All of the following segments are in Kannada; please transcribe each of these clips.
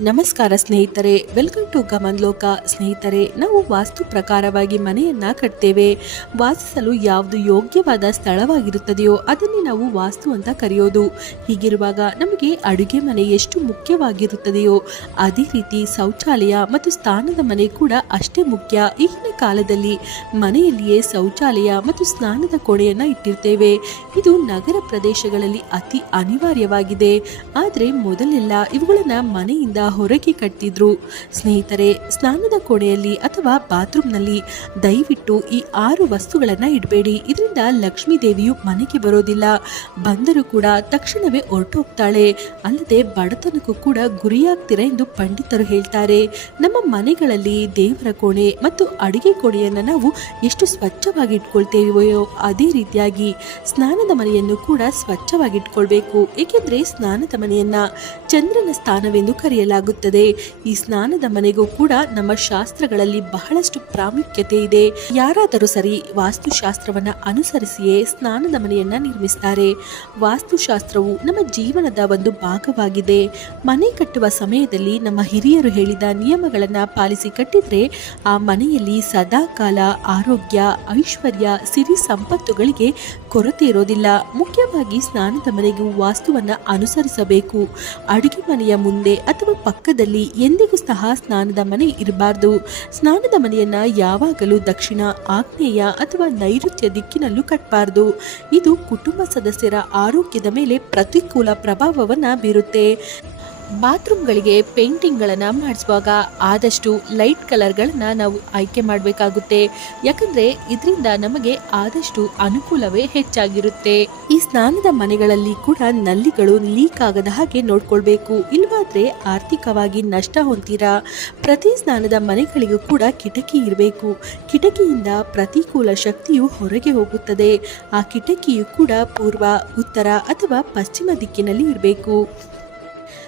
ನಮಸ್ಕಾರ ಸ್ನೇಹಿತರೆ ವೆಲ್ಕಮ್ ಟು ಗಮನ್ ಲೋಕ ಸ್ನೇಹಿತರೆ, ನಾವು ವಾಸ್ತು ಪ್ರಕಾರವಾಗಿ ಮನೆಯನ್ನ ಕಟ್ತೇವೆ. ವಾಸಿಸಲು ಯಾವುದು ಯೋಗ್ಯವಾದ ಸ್ಥಳವಾಗಿರುತ್ತದೆಯೋ ಅದನ್ನೇ ನಾವು ವಾಸ್ತು ಅಂತ ಕರೆಯೋದು. ಹೀಗಿರುವಾಗ ನಮಗೆ ಅಡುಗೆ ಮನೆ ಎಷ್ಟು ಮುಖ್ಯವಾಗಿರುತ್ತದೆಯೋ, ಅದೇ ರೀತಿ ಶೌಚಾಲಯ ಮತ್ತು ಸ್ನಾನದ ಮನೆ ಕೂಡ ಅಷ್ಟೇ ಮುಖ್ಯ. ಈಗಿನ ಕಾಲದಲ್ಲಿ ಮನೆಯಲ್ಲಿಯೇ ಶೌಚಾಲಯ ಮತ್ತು ಸ್ನಾನದ ಕೋಣೆಯನ್ನ ಇಟ್ಟಿರ್ತೇವೆ. ಇದು ನಗರ ಪ್ರದೇಶಗಳಲ್ಲಿ ಅತಿ ಅನಿವಾರ್ಯವಾಗಿದೆ. ಆದರೆ ಮೊದಲೆಲ್ಲ ಇವುಗಳನ್ನ ಮನೆಯಿಂದ ಹೊರಗೆ ಕಟ್ಟಿದ್ರು. ಸ್ನೇಹಿತರೆ, ಸ್ನಾನದ ಕೋಣೆಯಲ್ಲಿ ಅಥವಾ ಬಾತ್ರೂಮ್ನಲ್ಲಿ ದಯವಿಟ್ಟು ಈ ಆರು ವಸ್ತುಗಳನ್ನು ಇಡಬೇಡಿ. ಇದರಿಂದ ಲಕ್ಷ್ಮೀ ದೇವಿಯು ಮನೆಗೆ ಬರೋದಿಲ್ಲ. ಬಂದರೂ ಕೂಡ ತಕ್ಷಣವೇ ಹೊರಟೋಗ್ತಾಳೆ. ಅಲ್ಲದೆ ಬಡತನಕ್ಕೂ ಕೂಡ ಗುರಿಯಾಗ್ತೀರ ಎಂದು ಪಂಡಿತರು ಹೇಳ್ತಾರೆ. ನಮ್ಮ ಮನೆಗಳಲ್ಲಿ ದೇವರ ಕೋಣೆ ಮತ್ತು ಅಡುಗೆ ಕೋಣೆಯನ್ನು ನಾವು ಎಷ್ಟು ಸ್ವಚ್ಛವಾಗಿ ಇಟ್ಕೊಳ್ತೇವೆಯೋ ಅದೇ ರೀತಿಯಾಗಿ ಸ್ನಾನದ ಮನೆಯನ್ನು ಕೂಡ ಸ್ವಚ್ಛವಾಗಿ ಇಟ್ಕೊಳ್ಬೇಕು ಏಕೆಂದರೆ ಸ್ನಾನದ ಮನೆಯನ್ನ ಚಂದ್ರನ ಸ್ಥಾನವೆಂದು ಕರೆಯಲಾಗುತ್ತದೆ ಈ ಸ್ನಾನದ ಮನೆಗೂ ಕೂಡ ನಮ್ಮ ಶಾಸ್ತ್ರಗಳಲ್ಲಿ ಬಹಳಷ್ಟು ಪ್ರಾಮುಖ್ಯತೆ ಇದೆ. ಯಾರಾದರೂ ಸರಿ ವಾಸ್ತುಶಾಸ್ತ್ರವನ್ನು ಅನುಸರಿಸಿಯೇ ಸ್ನಾನದ ಮನೆಯನ್ನ ನಿರ್ಮಿಸ್ತಾರೆ. ವಾಸ್ತುಶಾಸ್ತ್ರವು ನಮ್ಮ ಜೀವನದ ಒಂದು ಭಾಗವಾಗಿದೆ. ಮನೆ ಕಟ್ಟುವ ಸಮಯದಲ್ಲಿ ನಮ್ಮ ಹಿರಿಯರು ಹೇಳಿದ ನಿಯಮಗಳನ್ನ ಪಾಲಿಸಿ ಕಟ್ಟಿದ್ರೆ ಆ ಮನೆಯಲ್ಲಿ ಸದಾಕಾಲ ಆರೋಗ್ಯ, ಐಶ್ವರ್ಯ, ಸಿರಿ ಸಂಪತ್ತುಗಳಿಗೆ ಕೊರತೆ ಇರೋದಿಲ್ಲ. ಮುಖ್ಯವಾಗಿ ಸ್ನಾನದ ಮನೆಗೂ ವಾಸ್ತುವನ್ನ ಅನುಸರಿಸಬೇಕು. ಅಡುಗೆ ಮನೆಯ ಮುಂದೆ ಅಥವಾ ಪಕ್ಕದಲ್ಲಿ ಎಂದಿಗೂ ಸಹ ಸ್ನಾನದ ಮನೆ ಇರಬಾರ್ದು. ಸ್ನಾನದ ಮನೆಯನ್ನ ಯಾವಾಗಲೂ ದಕ್ಷಿಣ ಆಗ್ನೇಯ ಅಥವಾ ನೈಋತ್ಯ ದಿಕ್ಕಿನಲ್ಲೂ ಕಟ್ಟಬಾರ್ದು ಇದು ಕುಟುಂಬ ಸದಸ್ಯರ ಆರೋಗ್ಯದ ಮೇಲೆ ಪ್ರತಿಕೂಲ ಪ್ರಭಾವವನ್ನ ಬೀರುತ್ತೆ. ಬಾತ್ರೂಮ್ಗಳಿಗೆ ಪೇಂಟಿಂಗ್ಗಳನ್ನು ಮಾಡಿಸುವಾಗ ಆದಷ್ಟು ಲೈಟ್ ಕಲರ್ಗಳನ್ನು ನಾವು ಆಯ್ಕೆ ಮಾಡಬೇಕಾಗುತ್ತೆ. ಯಾಕಂದರೆ ಇದರಿಂದ ನಮಗೆ ಆದಷ್ಟು ಅನುಕೂಲವೇ ಹೆಚ್ಚಾಗಿರುತ್ತೆ. ಈ ಸ್ನಾನದ ಮನೆಗಳಲ್ಲಿ ಕೂಡ ನಲ್ಲಿಗಳು ಲೀಕ್ ಆಗದ ಹಾಗೆ ನೋಡ್ಕೊಳ್ಬೇಕು. ಇಲ್ವಾದ್ರೆ ಆರ್ಥಿಕವಾಗಿ ನಷ್ಟ ಹೊಂತೀರಾ ಪ್ರತಿ ಸ್ನಾನದ ಮನೆಗಳಿಗೂ ಕೂಡ ಕಿಟಕಿ ಇರಬೇಕು. ಕಿಟಕಿಯಿಂದ ಪ್ರತಿಕೂಲ ಶಕ್ತಿಯು ಹೊರಗೆ ಹೋಗುತ್ತದೆ. ಆ ಕಿಟಕಿಯು ಕೂಡ ಪೂರ್ವ, ಉತ್ತರ ಅಥವಾ ಪಶ್ಚಿಮ ದಿಕ್ಕಿನಲ್ಲಿ ಇರಬೇಕು.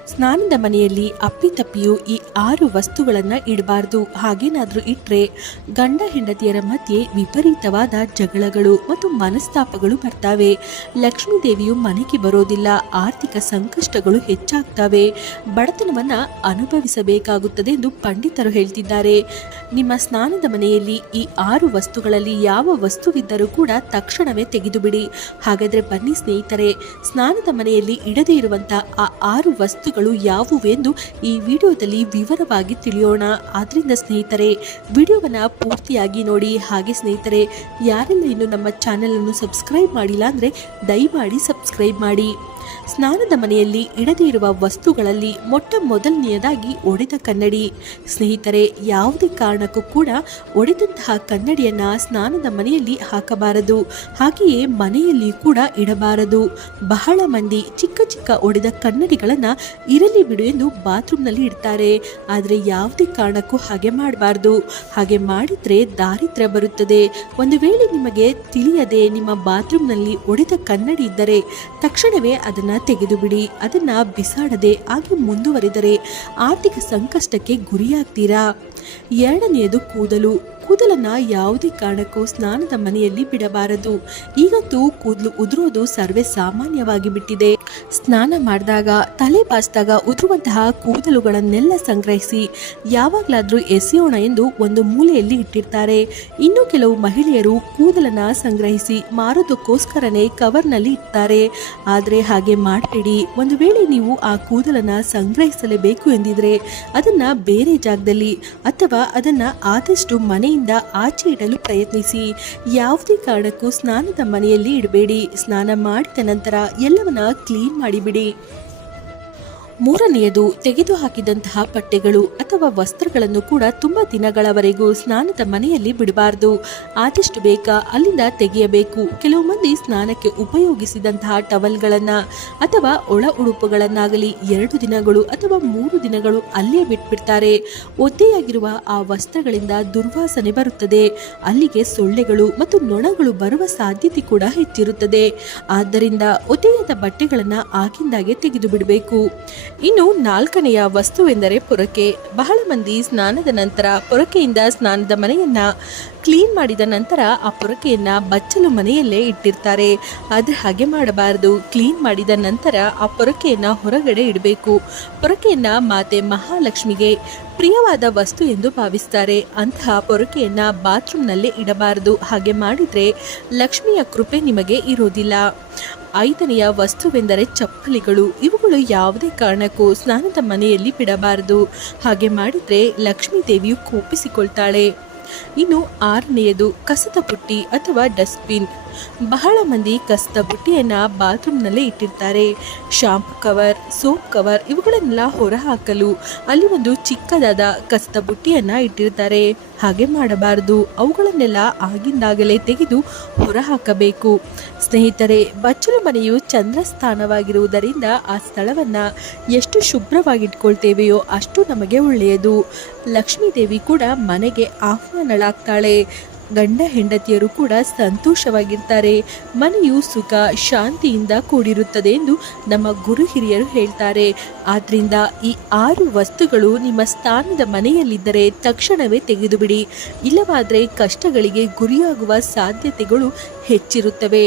ಸ್ನಾನದ ಮನೆಯಲ್ಲಿ ಅಪ್ಪಿತಪ್ಪಿಯು ಈ ಆರು ವಸ್ತುಗಳನ್ನು ಇಡಬಾರ್ದು. ಹಾಗೇನಾದರೂ ಇಟ್ಟರೆ ಗಂಡ ಹೆಂಡತಿಯರ ಮಧ್ಯೆ ವಿಪರೀತವಾದ ಜಗಳಗಳು ಮತ್ತು ಮನಸ್ತಾಪಗಳು ಬರ್ತವೆ. ಲಕ್ಷ್ಮೀ ದೇವಿಯು ಮನೆಗೆ ಬರೋದಿಲ್ಲ. ಆರ್ಥಿಕ ಸಂಕಷ್ಟಗಳು ಹೆಚ್ಚಾಗ್ತವೆ. ಬಡತನವನ್ನು ಅನುಭವಿಸಬೇಕಾಗುತ್ತದೆ ಎಂದು ಪಂಡಿತರು ಹೇಳ್ತಿದ್ದಾರೆ. ನಿಮ್ಮ ಸ್ನಾನದ ಮನೆಯಲ್ಲಿ ಈ ಆರು ವಸ್ತುಗಳಲ್ಲಿ ಯಾವ ವಸ್ತುವಿದ್ದರೂ ಕೂಡ ತಕ್ಷಣವೇ ತೆಗೆದುಬಿಡಿ. ಹಾಗಾದರೆ ಬನ್ನಿ ಸ್ನೇಹಿತರೆ, ಸ್ನಾನದ ಮನೆಯಲ್ಲಿ ಇಡದೇ ಇರುವಂಥ ಆ ಆರು ವಸ್ತುಗಳು ಯಾವುವೆಂದು ಈ ವಿಡಿಯೋದಲ್ಲಿ ವಿವರವಾಗಿ ತಿಳಿಯೋಣ. ಆದ್ರಿಂದ ಸ್ನೇಹಿತರೆ, ವಿಡಿಯೋವನ್ನು ಪೂರ್ತಿಯಾಗಿ ನೋಡಿ. ಹಾಗೆ ಸ್ನೇಹಿತರೆ, ಯಾರೆಲ್ಲ ಇನ್ನು ನಮ್ಮ ಚಾನೆಲನ್ನು ಸಬ್ಸ್ಕ್ರೈಬ್ ಮಾಡಿಲ್ಲ ಅಂದರೆ ದಯಮಾಡಿ ಸಬ್ಸ್ಕ್ರೈಬ್ ಮಾಡಿ. ಸ್ನಾನದ ಮನೆಯಲ್ಲಿ ಇಡದೇ ಇರುವ ವಸ್ತುಗಳಲ್ಲಿ ಮೊಟ್ಟ ಮೊದಲನೆಯದಾಗಿ ಒಡೆದ ಕನ್ನಡಿ. ಸ್ನೇಹಿತರೆ, ಯಾವುದೇ ಕಾರಣಕ್ಕೂ ಕೂಡ ಒಡೆದಂತಹ ಕನ್ನಡಿಯನ್ನ ಸ್ನಾನದ ಮನೆಯಲ್ಲಿ ಹಾಕಬಾರದು. ಹಾಗೆಯೇ ಮನೆಯಲ್ಲಿ ಕೂಡ ಇಡಬಾರದು. ಬಹಳ ಮಂದಿ ಚಿಕ್ಕ ಚಿಕ್ಕ ಒಡೆದ ಕನ್ನಡಿಗಳನ್ನು ಇರಲಿ ಬಿಡು ಎಂದು ಬಾತ್ರೂಮ್ನಲ್ಲಿ ಇಡ್ತಾರೆ. ಆದರೆ ಯಾವುದೇ ಕಾರಣಕ್ಕೂ ಹಾಗೆ ಮಾಡಬಾರ್ದು. ಹಾಗೆ ಮಾಡಿದ್ರೆ ದಾರಿದ್ರ್ಯ ಬರುತ್ತದೆ. ಒಂದು ವೇಳೆ ನಿಮಗೆ ತಿಳಿಯದೆ ನಿಮ್ಮ ಬಾತ್ರೂಮ್ನಲ್ಲಿ ಒಡೆದ ಕನ್ನಡಿ ಇದ್ದರೆ ತಕ್ಷಣವೇ ಅದನ್ನ ತೆಗೆದು ಬಿಡಿ ಅದನ್ನ ಬಿಸಾಡದೆ ಹಾಗೆ ಮುಂದುವರಿದರೆ ಆರ್ಥಿಕ ಸಂಕಷ್ಟಕ್ಕೆ ಗುರಿಯಾಗ್ತೀರಾ? ಎರಡನೆಯದು ಕೂದಲು. ಕೂದಲನ್ನ ಯಾವುದೇ ಕಾರಣಕ್ಕೂ ಸ್ನಾನದ ಮನೆಯಲ್ಲಿ ಬಿಡಬಾರದು. ಈಗಂತೂ ಕೂದಲು ಉದುರೋದು ಸರ್ವೇ ಸಾಮಾನ್ಯವಾಗಿ ಬಿಟ್ಟಿದೆ. ಸ್ನಾನ ಮಾಡಿದಾಗ ತಲೆ ಬಾಚಿದಾಗ ಉದುರುವಂತಹ ಕೂದಲುಗಳನ್ನೆಲ್ಲ ಸಂಗ್ರಹಿಸಿ ಯಾವಾಗಲಾದರೂ ಎಸೆಯೋಣ ಎಂದು ಒಂದು ಮೂಲೆಯಲ್ಲಿ ಇಟ್ಟಿರ್ತಾರೆ. ಇನ್ನು ಕೆಲವು ಮಹಿಳೆಯರು ಕೂದಲನ್ನ ಸಂಗ್ರಹಿಸಿ ಮಾರೋದಕ್ಕೋಸ್ಕರನೇ ಕವರ್ನಲ್ಲಿ ಇಡ್ತಾರೆ. ಆದರೆ ಹಾಗೆ ಮಾಡಬೇಡಿ. ಒಂದು ವೇಳೆ ನೀವು ಆ ಕೂದಲನ್ನ ಸಂಗ್ರಹಿಸಲೇಬೇಕು ಎಂದಿದ್ರೆ ಅದನ್ನ ಬೇರೆ ಜಾಗದಲ್ಲಿ ಅಥವಾ ಅದನ್ನ ಆದಷ್ಟು ಮನೆಯಿಂದ ಆಚೆ ಇಡಲು ಪ್ರಯತ್ನಿಸಿ. ಯಾವುದೇ ಕಾರಣಕ್ಕೂ ಸ್ನಾನದ ಮನೆಯಲ್ಲಿ ಇಡಬೇಡಿ. ಸ್ನಾನ ಮಾಡಿದ ನಂತರ ಎಲ್ಲವನ್ನ ಕ್ಲೀನ್ ಮಾಡಿಬಿಡಿ ಮೂರನೆಯದು ತೆಗೆದುಹಾಕಿದಂತಹ ಬಟ್ಟೆಗಳು ಅಥವಾ ವಸ್ತ್ರಗಳನ್ನು ಕೂಡ ತುಂಬ ದಿನಗಳವರೆಗೂ ಸ್ನಾನದ ಮನೆಯಲ್ಲಿ ಬಿಡಬಾರ್ದು. ಆದಷ್ಟು ಬೇಗ ಅಲ್ಲಿಂದ ತೆಗೆಯಬೇಕು. ಕೆಲವು ಮಂದಿ ಸ್ನಾನಕ್ಕೆ ಉಪಯೋಗಿಸಿದಂತಹ ಟವಲ್ಗಳನ್ನು ಅಥವಾ ಒಳ ಉಡುಪುಗಳನ್ನಾಗಲಿ ಎರಡು ದಿನಗಳು ಅಥವಾ ಮೂರು ದಿನಗಳು ಅಲ್ಲೇ ಬಿಟ್ಬಿಡ್ತಾರೆ. ಒದ್ದೆಯಾಗಿರುವ ಆ ವಸ್ತ್ರಗಳಿಂದ ದುರ್ವಾಸನೆ ಬರುತ್ತದೆ. ಅಲ್ಲಿಗೆ ಸೊಳ್ಳೆಗಳು ಮತ್ತು ನೊಣಗಳು ಬರುವ ಸಾಧ್ಯತೆ ಕೂಡ ಹೆಚ್ಚಿರುತ್ತದೆ. ಆದ್ದರಿಂದ ಒದ್ದೆಯಾದ ಬಟ್ಟೆಗಳನ್ನು ಆಗಿಂದಾಗೆ ತೆಗೆದು ಬಿಡಬೇಕು ಇನ್ನು ನಾಲ್ಕನೆಯ ವಸ್ತುವೆಂದರೆ ಪೊರಕೆ. ಬಹಳ ಮಂದಿ ಸ್ನಾನದ ನಂತರ ಪೊರಕೆಯಿಂದ ಸ್ನಾನದ ಮನೆಯನ್ನ ಕ್ಲೀನ್ ಮಾಡಿದ ನಂತರ ಆ ಪೊರಕೆಯನ್ನ ಬಚ್ಚಲು ಮನೆಯಲ್ಲೇ ಇಟ್ಟಿರ್ತಾರೆ. ಆದರೆ ಹಾಗೆ ಮಾಡಬಾರದು. ಕ್ಲೀನ್ ಮಾಡಿದ ನಂತರ ಆ ಪೊರಕೆಯನ್ನ ಹೊರಗಡೆ ಇಡಬೇಕು. ಪೊರಕೆಯನ್ನ ಮಾತೆ ಮಹಾಲಕ್ಷ್ಮಿಗೆ ಪ್ರಿಯವಾದ ವಸ್ತು ಎಂದು ಭಾವಿಸ್ತಾರೆ. ಅಂತಹ ಪೊರಕೆಯನ್ನ ಬಾತ್ರೂಮ್ನಲ್ಲೇ ಇಡಬಾರದು. ಹಾಗೆ ಮಾಡಿದರೆ ಲಕ್ಷ್ಮಿಯ ಕೃಪೆ ನಿಮಗೆ ಇರೋದಿಲ್ಲ. ಐದನೆಯ ವಸ್ತುವೆಂದರೆ ಚಪ್ಪಲಿಗಳು. ಇವುಗಳು ಯಾವುದೇ ಕಾರಣಕ್ಕೂ ಸ್ನಾನದ ಮನೆಯಲ್ಲಿ ಬಿಡಬಾರದು. ಹಾಗೆ ಮಾಡಿದರೆ ಲಕ್ಷ್ಮೀ ದೇವಿಯು ಕೋಪಿಸಿಕೊಳ್ತಾಳೆ. ಇನ್ನು ಆರನೆಯದು ಕಸದ ಬುಟ್ಟಿ ಅಥವಾ ಡಸ್ಟ್ಬಿನ್. ಬಹಳ ಮಂದಿ ಕಸದ ಬುಟ್ಟಿಯನ್ನ ಬಾತ್ರೂಮ್ನಲ್ಲಿ ಇಟ್ಟಿರ್ತಾರೆ. ಶಾಂಪು ಕವರ್, ಸೋಪ್ ಕವರ್ ಇವುಗಳನ್ನೆಲ್ಲ ಹೊರಹಾಕಲು ಅಲ್ಲಿ ಒಂದು ಚಿಕ್ಕದಾದ ಕಸದ ಬುಟ್ಟಿಯನ್ನು ಇಟ್ಟಿರ್ತಾರೆ. ಹಾಗೆ ಮಾಡಬಾರದು. ಅವುಗಳನ್ನೆಲ್ಲ ಆಗಿಂದಾಗಲೇ ತೆಗೆದು ಹೊರಹಾಕಬೇಕು. ಸ್ನೇಹಿತರೆ, ಬಚ್ಚಲು ಮನೆಯು ಚಂದ್ರ ಸ್ಥಾನವಾಗಿರುವುದರಿಂದ ಆ ಸ್ಥಳವನ್ನು ಎಷ್ಟು ಶುಭ್ರವಾಗಿಟ್ಕೊಳ್ತೇವೆಯೋ ಅಷ್ಟು ನಮಗೆ ಒಳ್ಳೆಯದು. ಲಕ್ಷ್ಮೀದೇವಿ ಕೂಡ ಮನೆಗೆ ಆಹ್ವಾನಳಾಗ್ತಾಳೆ ಗಂಡ ಹೆಂಡತಿಯರು ಕೂಡ ಸಂತೋಷವಾಗಿರ್ತಾರೆ. ಮನೆಯು ಸುಖ, ಶಾಂತಿಯಿಂದ ಕೂಡಿರುತ್ತದೆ ಎಂದು ನಮ್ಮ ಗುರು ಹಿರಿಯರು ಹೇಳ್ತಾರೆ. ಆದ್ರಿಂದ ಈ ಆರು ವಸ್ತುಗಳು ನಿಮ್ಮ ಸ್ಥಾನದ ಮನೆಯಲ್ಲಿದ್ದರೆ ತಕ್ಷಣವೇ ತೆಗೆದುಬಿಡಿ. ಇಲ್ಲವಾದರೆ ಕಷ್ಟಗಳಿಗೆ ಗುರಿಯಾಗುವ ಸಾಧ್ಯತೆಗಳು ಹೆಚ್ಚಿರುತ್ತವೆ.